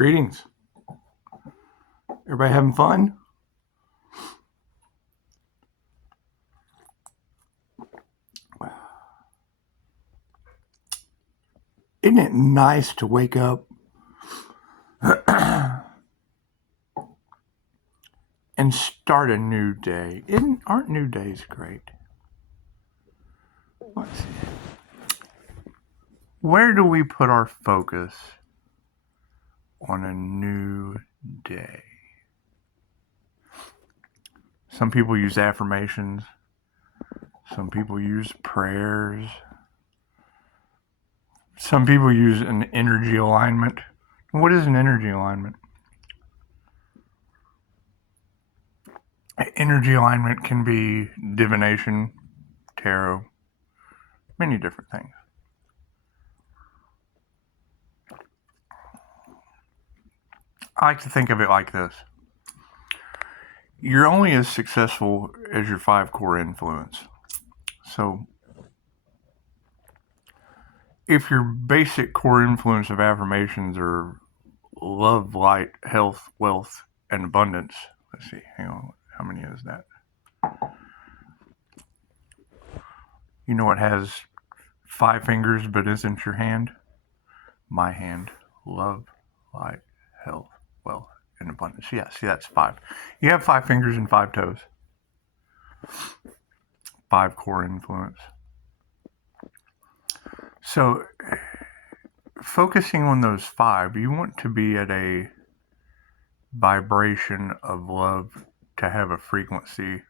Greetings. Everybody having fun? Isn't it nice to wake up and start a new day? Aren't new days great? Let's see. Where do we put our focus on a new day? Some people use affirmations. Some people use prayers. Some people use an energy alignment. What is an energy alignment? Energy alignment can be divination, tarot, many different things. I like to think of it like this. You're only as successful as your 5 core influence. So if your basic core influence of affirmations are love, light, health, wealth, and abundance, let's see, hang on, how many is that? You know what has 5 fingers but isn't your hand? My hand. Love, light, health, wealth, and abundance. Yeah, see, that's 5. You have 5 fingers and 5 toes. 5 core influence. So, focusing on those 5, you want to be at a vibration of love to have a frequency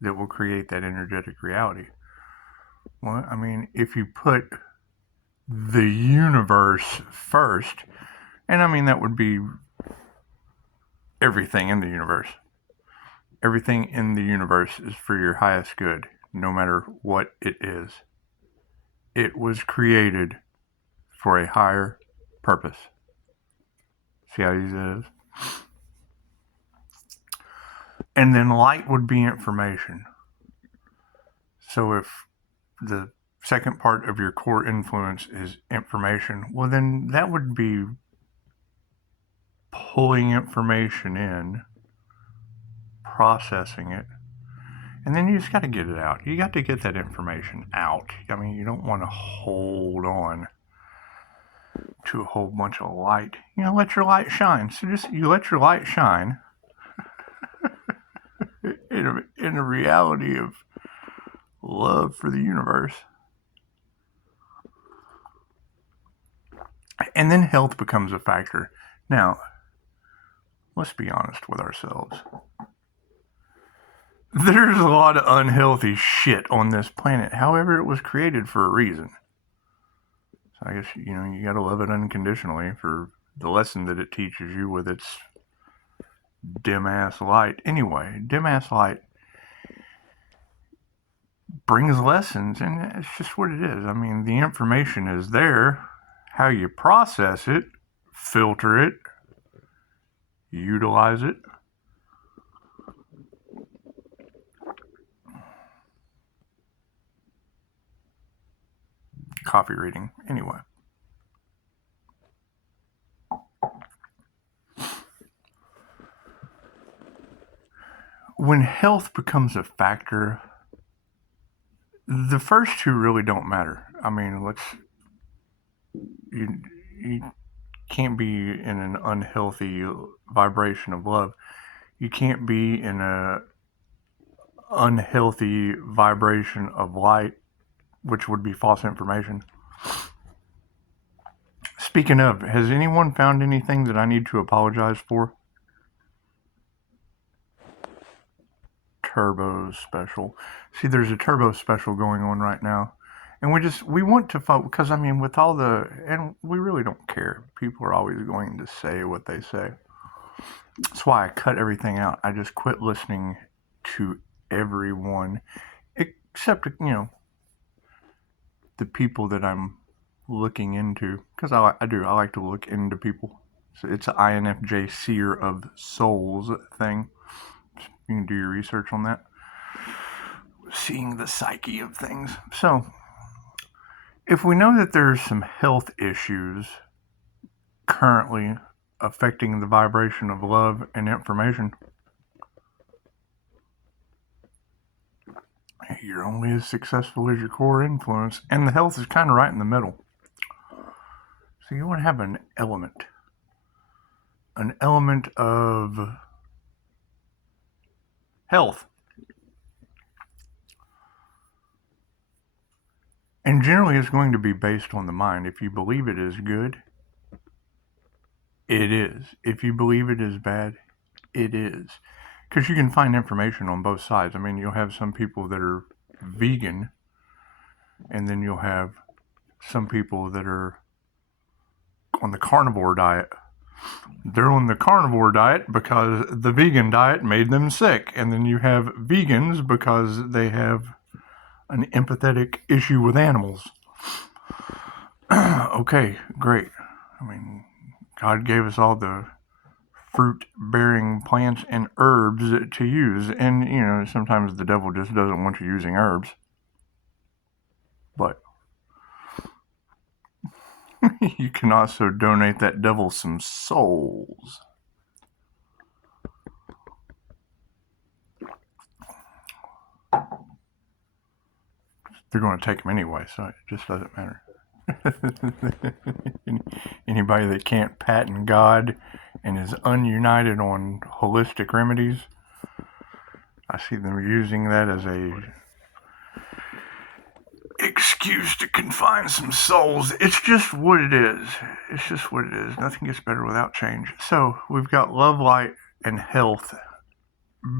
that will create that energetic reality. Well, I mean, if you put the universe first, and I mean, that would be everything in the universe. Everything in the universe is for your highest good, no matter what it is. It was created for a higher purpose. See how easy it is? And then light would be information. So if the second part of your core influence is information, well, then that would be pulling information in, processing it, and then you just got to get it out. You got to get that information out. I mean, you don't want to hold on to a whole bunch of light. You know, let your light shine. So just, you let your light shine in a reality of love for the universe. And then health becomes a factor. Now, let's be honest with ourselves. There's a lot of unhealthy shit on this planet. However, it was created for a reason. So I guess, you know, you gotta love it unconditionally for the lesson that it teaches you with its dim-ass light. Anyway, dim-ass light brings lessons, and it's just what it is. I mean, the information is there. How you process it, filter it, utilize it. Coffee reading. Anyway. When health becomes a factor, the first 2 really don't matter. I mean, you can't be in an unhealthy vibration of love. You can't be in an unhealthy vibration of light, which would be false information. Speaking of, has anyone found anything that I need to apologize for? Turbo special. See, there's a turbo special going on right now. And we want to focus, because I mean, with all and we really don't care. People are always going to say what they say. That's why I cut everything out. I just quit listening to everyone, except, you know, the people that I'm looking into, because I like to look into people. So it's an INFJ Seer of Souls thing. You can do your research on that. Seeing the psyche of things. So, if we know that there's some health issues currently affecting the vibration of love and information. You're only as successful as your core influence, and the health is kind of right in the middle. So you want to have an element of health. And generally it's going to be based on the mind. If you believe it is good, it is. If you believe it is bad, it is. Because you can find information on both sides. I mean, you'll have some people that are vegan, and then you'll have some people that are on the carnivore diet. They're on the carnivore diet because the vegan diet made them sick. And then you have vegans because they have an empathetic issue with animals. Okay, great. I mean, God gave us all the fruit-bearing plants and herbs to use. And, you know, sometimes the devil just doesn't want you using herbs. But you can also donate that devil some souls. They're going to take them anyway, so it just doesn't matter. Anybody that can't patent God and is ununited on holistic remedies, I see them using that as a excuse to confine some souls. It's just what it is. It's just what it is. Nothing gets better without change. So we've got love, light, and health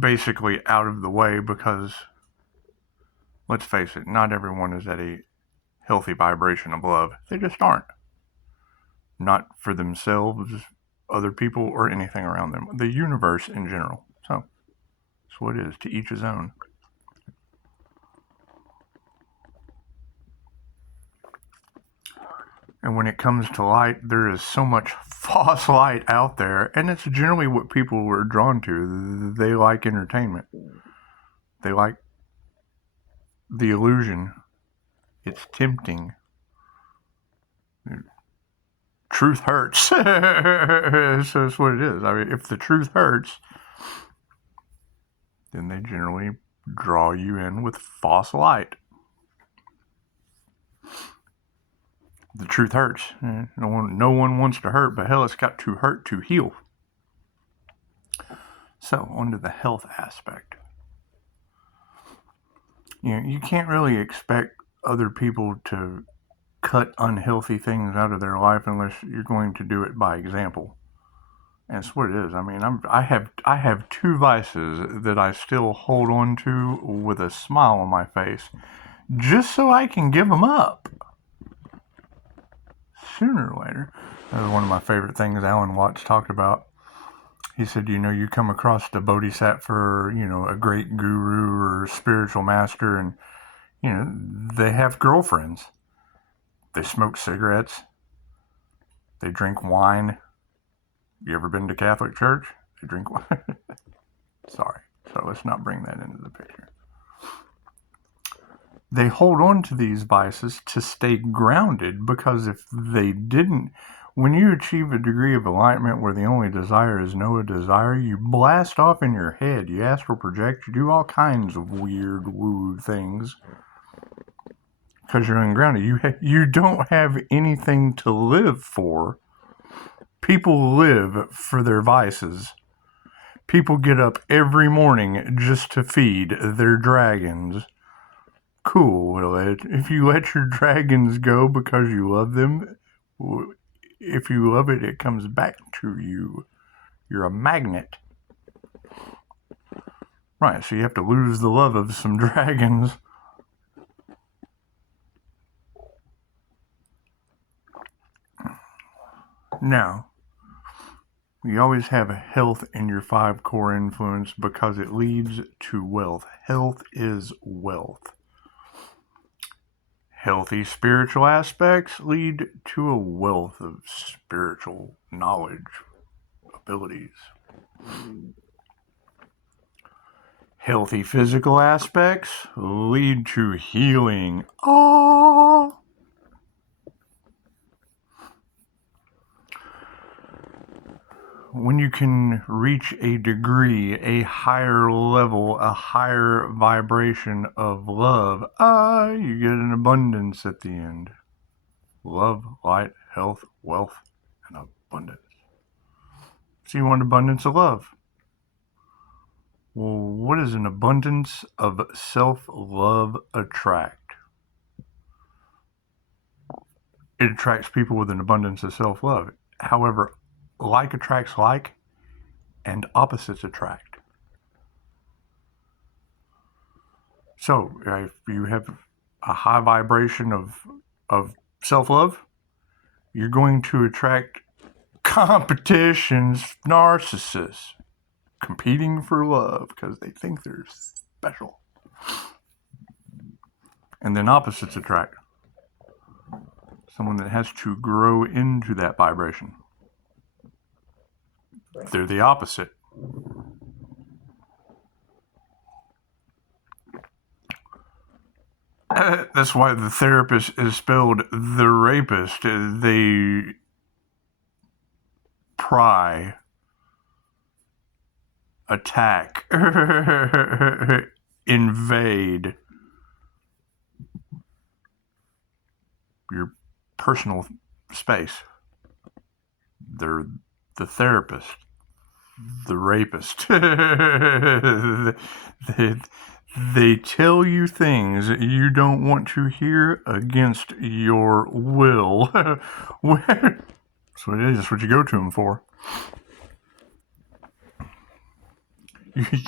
basically out of the way because, let's face it, not everyone is at a healthy vibration of love. They just aren't. Not for themselves, other people, or anything around them. The universe in general. So that's what it is. To each his own. And when it comes to light, there is so much false light out there, and it's generally what people are drawn to. They like entertainment. They like the illusion. It's tempting. Truth hurts. So that's what it is. I mean, if the truth hurts, then they generally draw you in with false light. The truth hurts. No one wants to hurt, but hell, it's got to hurt to heal. So, on to the health aspect. You know, you can't really expect other people to cut unhealthy things out of their life unless you're going to do it by example. And that's what it is. I mean, I have two vices that I still hold on to with a smile on my face, just so I can give them up sooner or later. That was one of my favorite things Alan Watts talked about. He said, you know, you come across the bodhisattva, you know, a great guru or spiritual master, and, you know, they have girlfriends. They smoke cigarettes. They drink wine. You ever been to Catholic church? They drink wine. Sorry. So let's not bring that into the picture. They hold on to these vices to stay grounded, because if they didn't, when you achieve a degree of enlightenment where the only desire is no desire, you blast off in your head, you astral project, you do all kinds of weird woo things because you're ungrounded. You don't have anything to live for. People live for their vices. People get up every morning just to feed their dragons. Cool, if you let your dragons go because you love them, if you love it, it comes back to you. You're a magnet. Right, so you have to lose the love of some dragons. Now, you always have a health in your 5 core influence because it leads to wealth. Health is wealth. Healthy spiritual aspects lead to a wealth of spiritual knowledge, abilities. Healthy physical aspects lead to healing. when you can reach a degree, a higher level, a higher vibration of love, you get an abundance at the end. Love, light, health, wealth, and abundance. So you want abundance of love. Well, what does an abundance of self-love attract? It attracts people with an abundance of self-love. However, like attracts like, and opposites attract. So if you have a high vibration of self-love, you're going to attract competitions, narcissists, competing for love because they think they're special. And then opposites attract someone that has to grow into that vibration. They're the opposite. That's why the therapist is spelled the rapist. They pry, attack, invade your personal space. They're the therapist, the rapist. They tell you things you don't want to hear against your will. That's what it is. That's what you go to them for.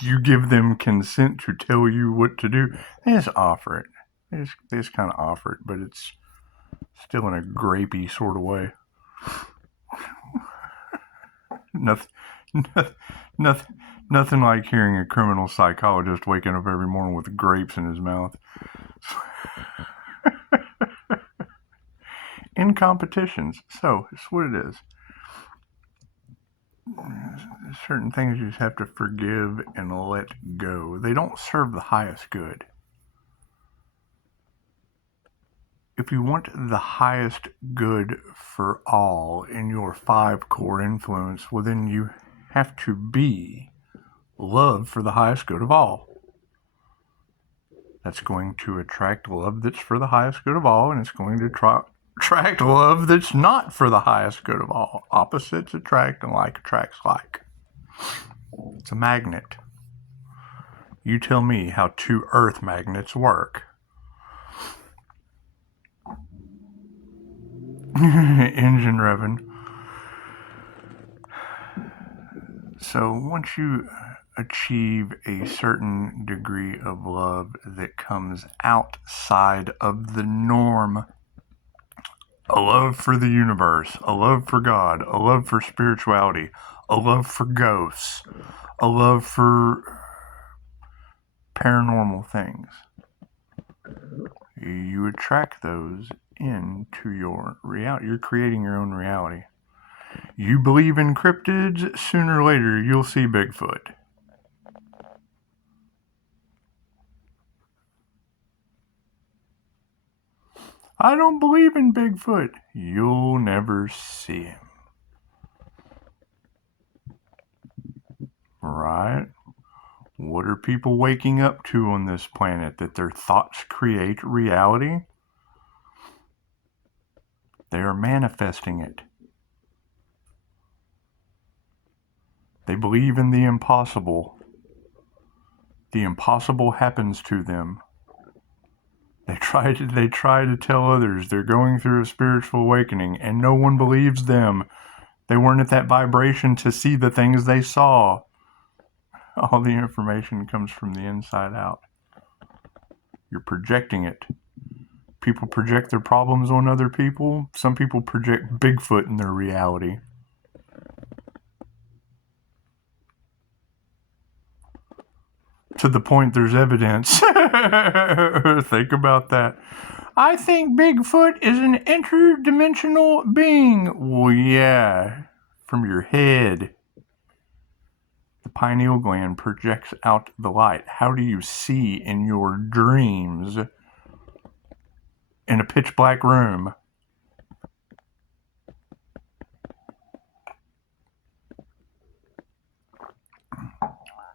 You give them consent to tell you what to do. They just offer it. They just kind of offer it, but it's still in a grapey sort of way. Nothing like hearing a criminal psychologist waking up every morning with grapes in his mouth. In competitions. So, it's what it is. Certain things you just have to forgive and let go. They don't serve the highest good. If you want the highest good for all in your 5 core influence, well, then you have to be love for the highest good of all. That's going to attract love that's for the highest good of all, and it's going to attract love that's not for the highest good of all. Opposites attract, and like attracts like. It's a magnet. You tell me how 2 earth magnets work. Engine revving. So once you achieve a certain degree of love that comes outside of the norm, a love for the universe, a love for God, a love for spirituality, a love for ghosts, a love for paranormal things, you attract those into your reality. You're creating your own reality. You believe in cryptids, sooner or later you'll see Bigfoot. I don't believe in Bigfoot. You'll never see him. Right? What are people waking up to on this planet? That their thoughts create reality? They are manifesting it. They believe in the impossible. The impossible happens to them. They try to tell others they're going through a spiritual awakening, and no one believes them. They weren't at that vibration to see the things they saw. All the information comes from the inside out. You're projecting it. People project their problems on other people. Some people project Bigfoot in their reality. To the point there's evidence. Think about that. I think Bigfoot is an interdimensional being. Well, yeah, from your head. The pineal gland projects out the light. How do you see in your dreams in a pitch black room?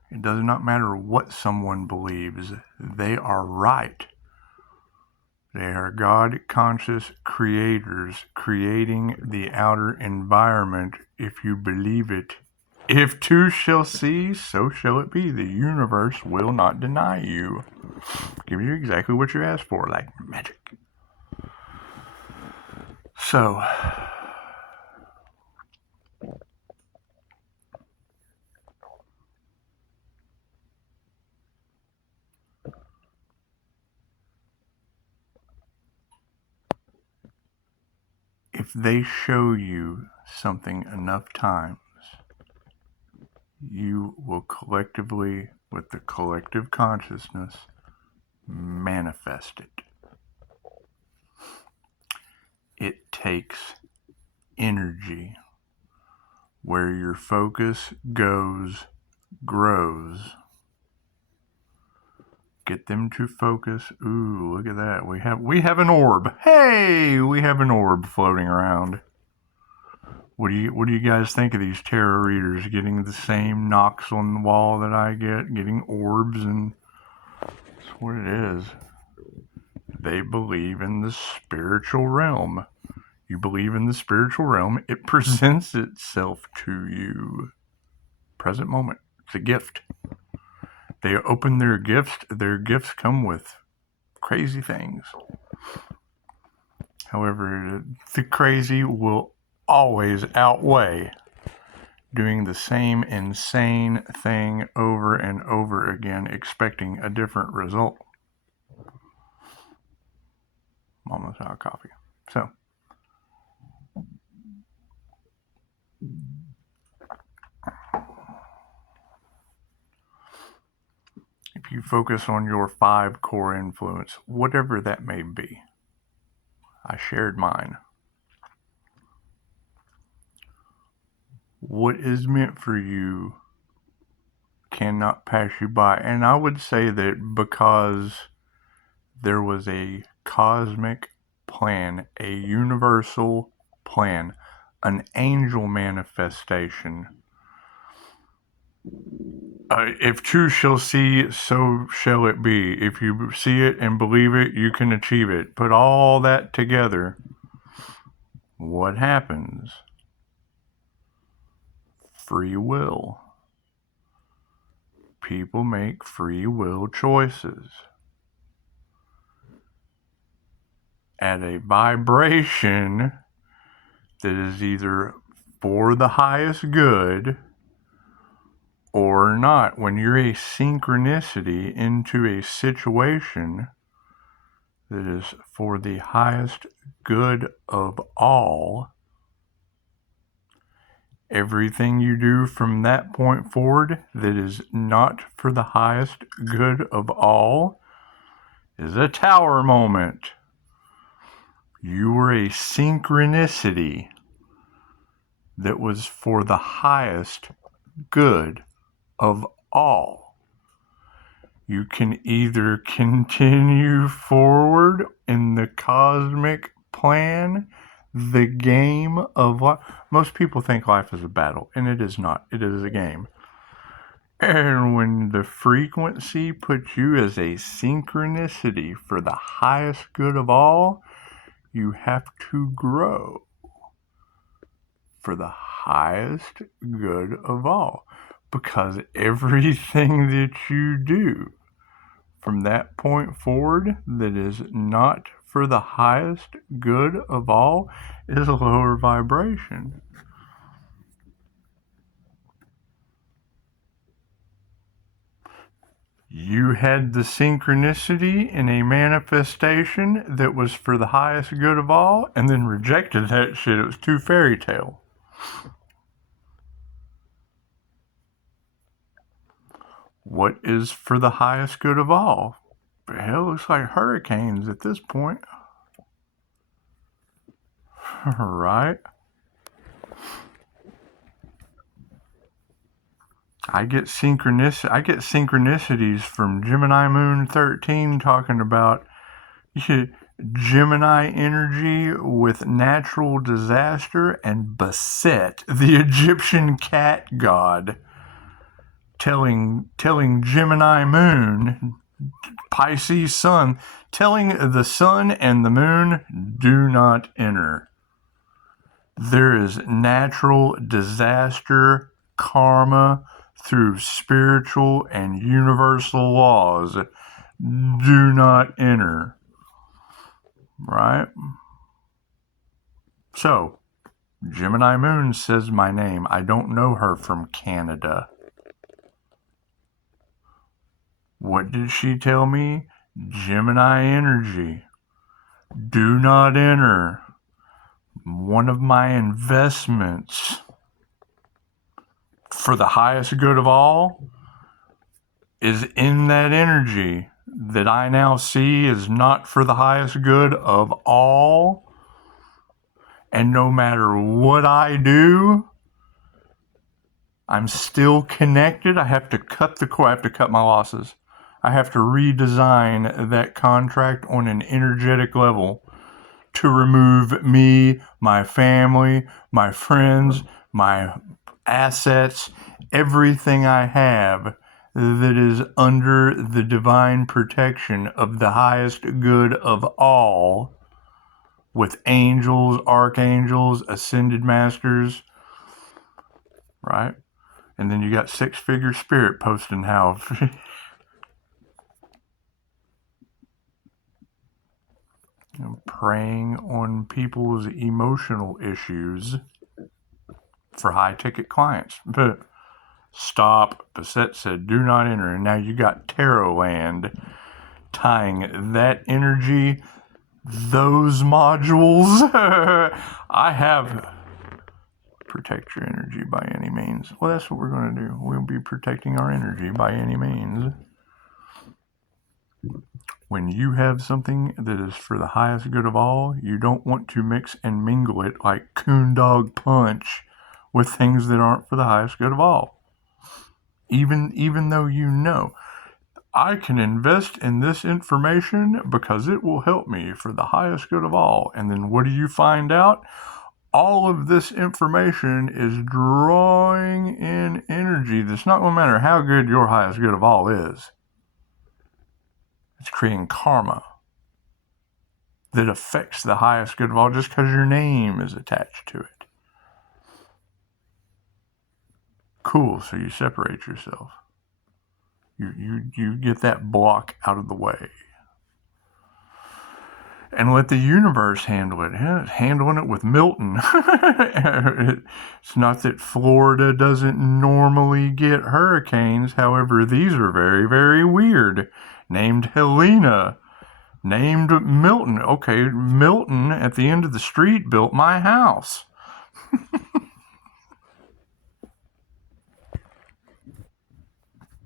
It does not matter what someone believes. They are right. They are God-conscious creators creating the outer environment if you believe it. If two shall see, so shall it be. The universe will not deny you. Give you exactly what you asked for, like magic. So, if they show you something enough times, you will collectively, with the collective consciousness, manifest it. It takes energy. Where your focus goes, grows. Get them to focus. Ooh, look at that. We have an orb. Hey, we have an orb floating around. What do you guys think of these tarot readers getting the same knocks on the wall that I get, getting orbs, and that's what it is. They believe in the spiritual realm. You believe in the spiritual realm, it presents itself to you. Present moment. It's a gift. They open their gifts. Their gifts come with crazy things. However, the crazy will always outweigh doing the same insane thing over and over again, expecting a different result. I'm almost out of coffee. So, if you focus on your 5 core influence, whatever that may be, I shared mine. What is meant for you cannot pass you by. And I would say that because there was a cosmic plan, a universal plan, an angel manifestation. If two shall see, so shall it be. If you see it and believe it, you can achieve it. Put all that together. What happens? Free will. People make free will choices. At a vibration that is either for the highest good or not. When you're a synchronicity into a situation that is for the highest good of all, everything you do from that point forward that is not for the highest good of all is a tower moment. You were a synchronicity that was for the highest good of all. You can either continue forward in the cosmic plan, the game of life. Most people think life is a battle, and it is not. It is a game. And when the frequency puts you as a synchronicity for the highest good of all, you have to grow for the highest good of all. Because everything that you do from that point forward that is not for the highest good of all is a lower vibration. You had the synchronicity in a manifestation that was for the highest good of all, and then rejected that shit. It was too fairy tale. What is for the highest good of all? Hell, it looks like hurricanes at this point. Right? I get synchronicities from Gemini Moon 13 talking about Gemini energy with natural disaster and Bastet, the Egyptian cat god. telling Gemini moon, Pisces sun, telling the sun and the moon, do not enter. There is natural disaster, karma through spiritual and universal laws. Do not enter. Right? So, Gemini moon says my name. I don't know her from Canada. What did she tell me? Gemini energy. Do not enter. One of my investments for the highest good of all is in that energy that I now see is not for the highest good of all. And no matter what I do, I'm still connected. I have to cut the cord. I have to cut my losses. I have to redesign that contract on an energetic level to remove me, my family, my friends, my assets, everything I have that is under the divine protection of the highest good of all, with angels, archangels, ascended masters, right? And then you got six-figure spirit posting how preying on people's emotional issues for high-ticket clients. But stop. Bassett said, do not enter. And now you got Tarot Land tying that energy, those modules. I have protect your energy by any means. Well, that's what we're going to do. We'll be protecting our energy by any means. When you have something that is for the highest good of all, you don't want to mix and mingle it like coon dog punch with things that aren't for the highest good of all. Even though you know, I can invest in this information because it will help me for the highest good of all. And then what do you find out? All of this information is drawing in energy that's not going to matter how good your highest good of all is. It's creating karma that affects the highest good of all just because your name is attached to it. Cool, so you separate yourself. You get that block out of the way. And let the universe handle it. It's handling it with Milton. It's not that Florida doesn't normally get hurricanes. However, these are very, very weird. Named Helena. Named Milton. Okay, Milton at the end of the street built my house.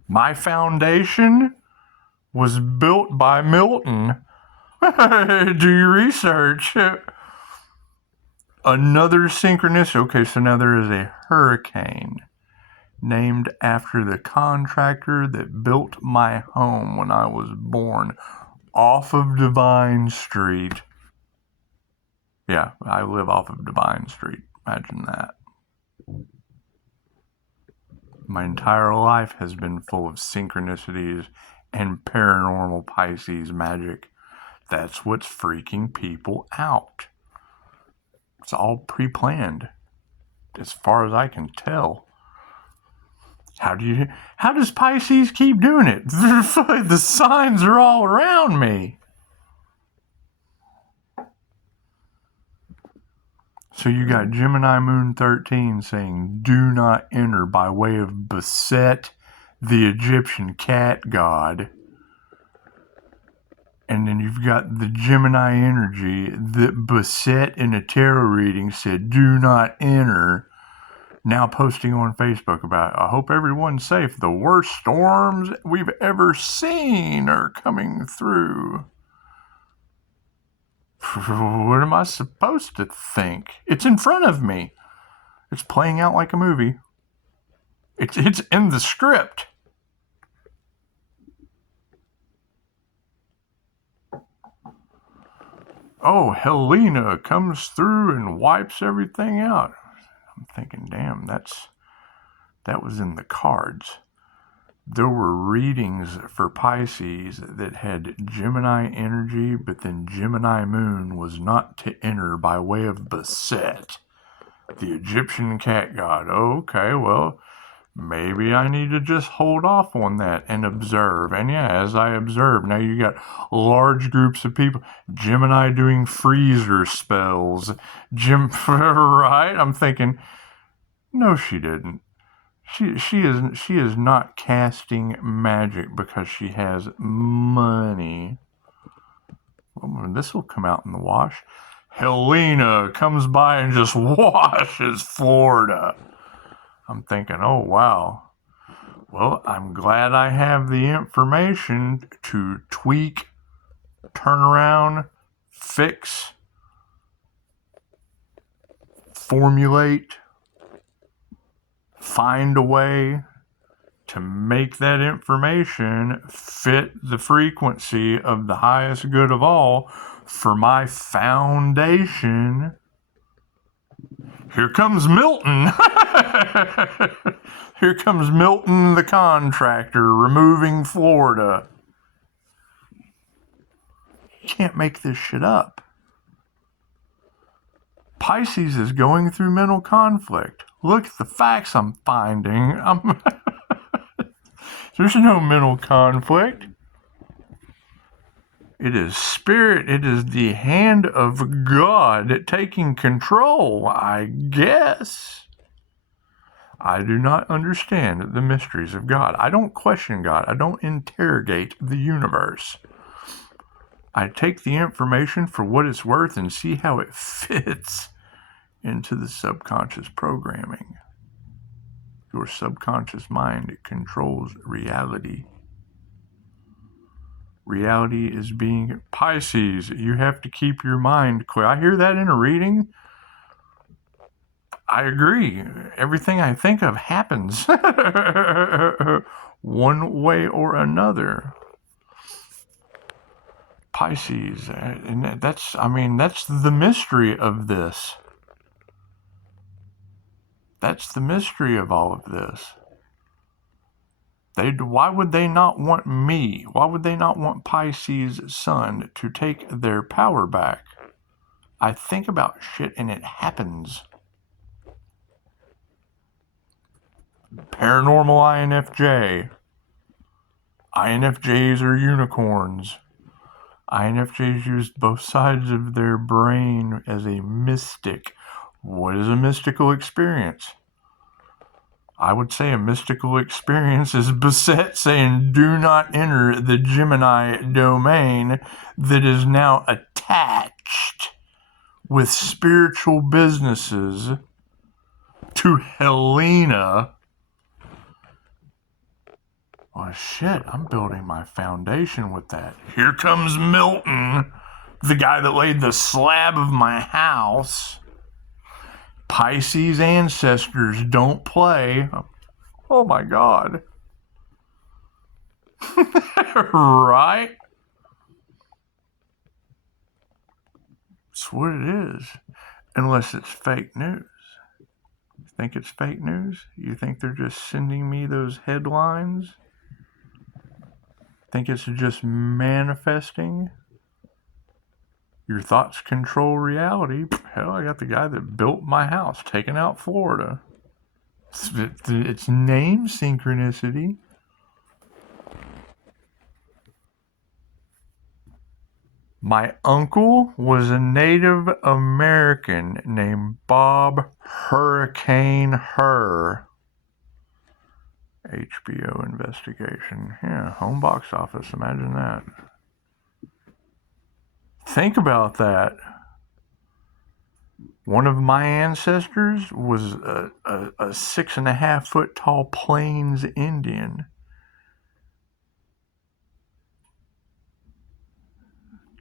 My foundation was built by Milton. Do your research. Another synchronicity. Okay, so now there is a hurricane named after the contractor that built my home when I was born off of Divine Street. Yeah, I live off of Divine Street. Imagine that. My entire life has been full of synchronicities and paranormal Pisces magic. That's what's freaking people out. It's all pre-planned, as far as I can tell. How does Pisces keep doing it? The signs are all around me. So you got Gemini Moon 13 saying, do not enter by way of Basset, the Egyptian cat god. And then you've got the Gemini energy that Basset in a tarot reading said, do not enter. Now posting on Facebook about, I hope everyone's safe. The worst storms we've ever seen are coming through. What am I supposed to think? It's in front of me. It's playing out like a movie. It's in the script. Oh, Helena comes through and wipes everything out. I'm thinking, damn, that was in the cards. there were readings for Pisces that had Gemini energy, but then Gemini moon was not to enter by way of Beset, the Egyptian cat god. Okay, well, maybe I need to just hold off on that and observe. And yeah, as I observe, now you got large groups of people. Gemini doing freezer spells. Right? I'm thinking, no, she didn't. She is not casting magic because she has money. Well, this will come out in the wash. Helena comes by and just washes Florida. I'm thinking, oh wow. Well, I'm glad I have the information to tweak, turn around, fix, formulate, find a way to make that information fit the frequency of the highest good of all for my foundation. Here comes Milton. Here comes Milton the contractor removing Florida. You can't make this shit up. Pisces is going through mental conflict. Look at the facts I'm finding. There's no mental conflict. It is spirit. It is the hand of God taking control, I guess. I do not understand the mysteries of God. I don't question God. I don't interrogate the universe. I take the information for what it's worth and see how it fits into the subconscious programming. Your subconscious mind controls reality. Reality is being Pisces. You have to keep your mind clear. I hear that in a reading. I agree. Everything I think of happens one way or another. Pisces, and that's the mystery of this. That's the mystery of all of this. Why would they not want me? Why would they not want Pisces sun to take their power back? I think about shit and it happens. Paranormal INFJ. INFJs are unicorns. INFJs use both sides of their brain as a mystic. What is a mystical experience? I would say a mystical experience is Beset saying, do not enter the Gemini domain that is now attached with spiritual businesses to Helena. Oh shit, I'm building my foundation with that. Here comes Milton, the guy that laid the slab of my house. Pisces ancestors don't play. Oh my God. Right? That's what it is. Unless it's fake news. You think it's fake news? You think they're just sending me those headlines? Think it's just manifesting? Your thoughts control reality. Hell, I got the guy that built my house taking out Florida. It's name synchronicity. My uncle was a Native American named Bob Hurricane Hur. HBO investigation. Yeah, home box office. Imagine that. Think about that. One of my ancestors was a 6.5 foot tall Plains Indian.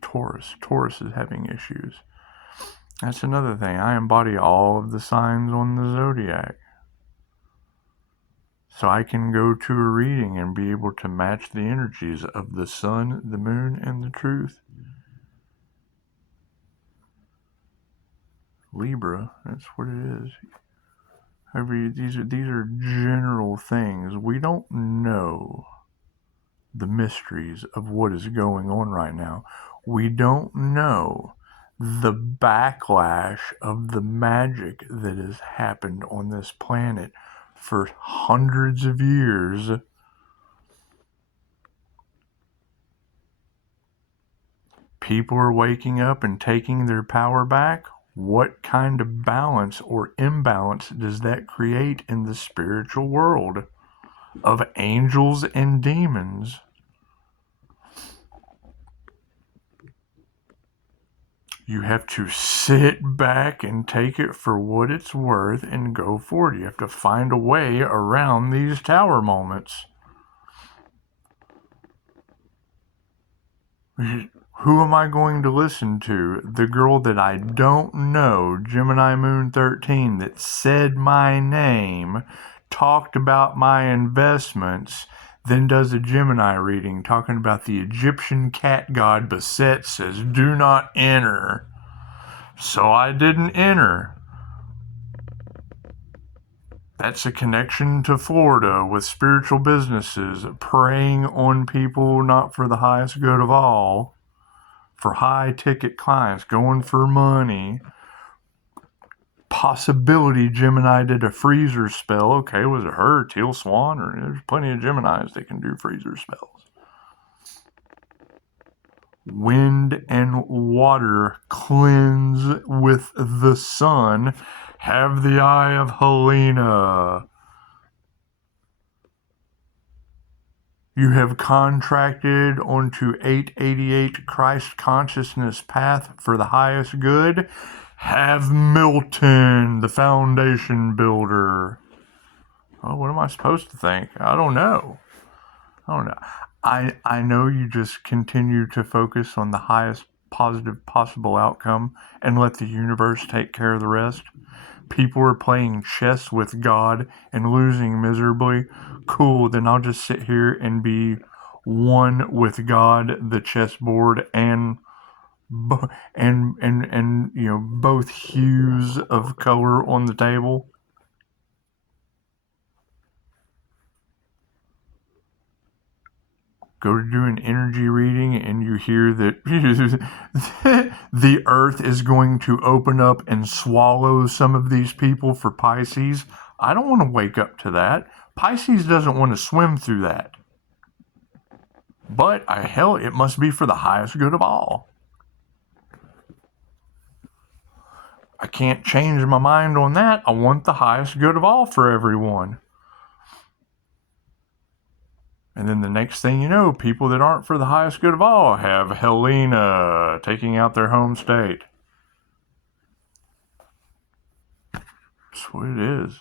Taurus is having issues. That's another thing. I embody all of the signs on the zodiac. So I can go to a reading and be able to match the energies of the sun, the moon, and the truth. Libra, that's what it is. These are general things. We don't know the mysteries of what is going on right now. We don't know the backlash of the magic that has happened on this planet for hundreds of years. People are waking up and taking their power back. What kind of balance or imbalance does that create in the spiritual world of angels and demons? You have to sit back and take it for what it's worth and go forward. You have to find a way around these tower moments. Who am I going to listen to? The girl that I don't know, Gemini Moon 13, that said my name, talked about my investments, then does a Gemini reading talking about the Egyptian cat god Beset, says, do not enter. So I didn't enter. That's a connection to Florida with spiritual businesses, preying on people not for the highest good of all, for high ticket clients, going for money. Possibility Gemini did a freezer spell. Okay, was it her, Teal Swan? Or there's plenty of Geminis that can do freezer spells. Wind and water cleanse with the sun. Have the eye of Helena. You have contracted onto 888 Christ consciousness path for the highest good. Have Milton, the foundation builder. Oh, what am I supposed to think? I don't know. I know you just continue to focus on the highest positive possible outcome and let the universe take care of the rest. People are playing chess with God and losing miserably. Cool, then I'll just sit here and be one with God, the chessboard, and both hues of color on the table. Go to do an energy reading and you hear that the earth is going to open up and swallow some of these people for Pisces. I don't want to wake up to that. Pisces doesn't want to swim through that. But hell, it must be for the highest good of all. I can't change my mind on that. I want the highest good of all for everyone. And then the next thing you know, people that aren't for the highest good of all have Helena taking out their home state. That's what it is.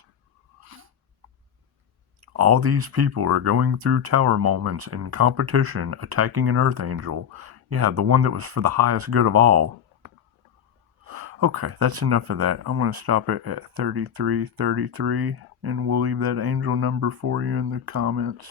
All these people are going through tower moments in competition, attacking an earth angel. Yeah, the one that was for the highest good of all. Okay, that's enough of that. I'm going to stop it at 3333, and we'll leave that angel number for you in the comments.